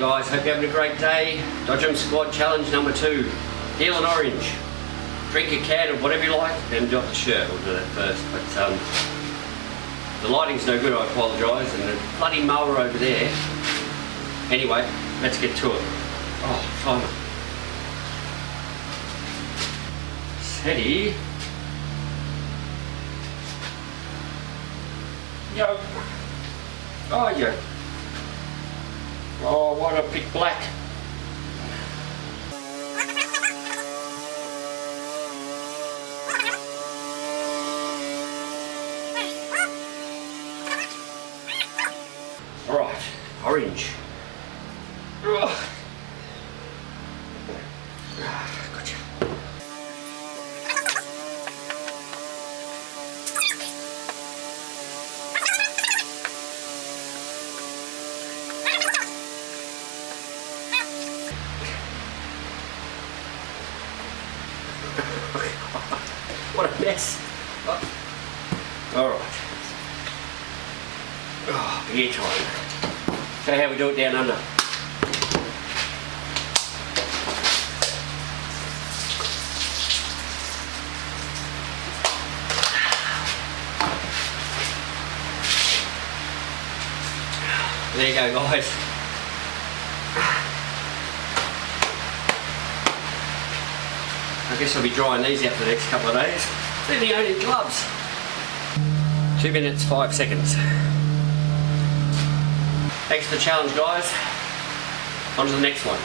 G'day guys, hope you're having a great day. DODGEM SQUAD challenge number 2. Peel an orange. Drink a can of whatever you like, then do up the shirt. We'll do that first. But the lighting's no good, I apologise, and the bloody mower over there. Anyway, let's get to it. Oh, timer. Steady. Yo. Oh, yeah. Oh, why did I pick black? Alright, orange. Ugh. Gotcha. What a mess. Oh. Alright. Oh, beer time. Show you how we do it down under. There you go, guys. I guess I'll be drying these out for the next couple of days. They're the only gloves. 2 minutes, 5 seconds. Thanks for the challenge, guys. On to the next one.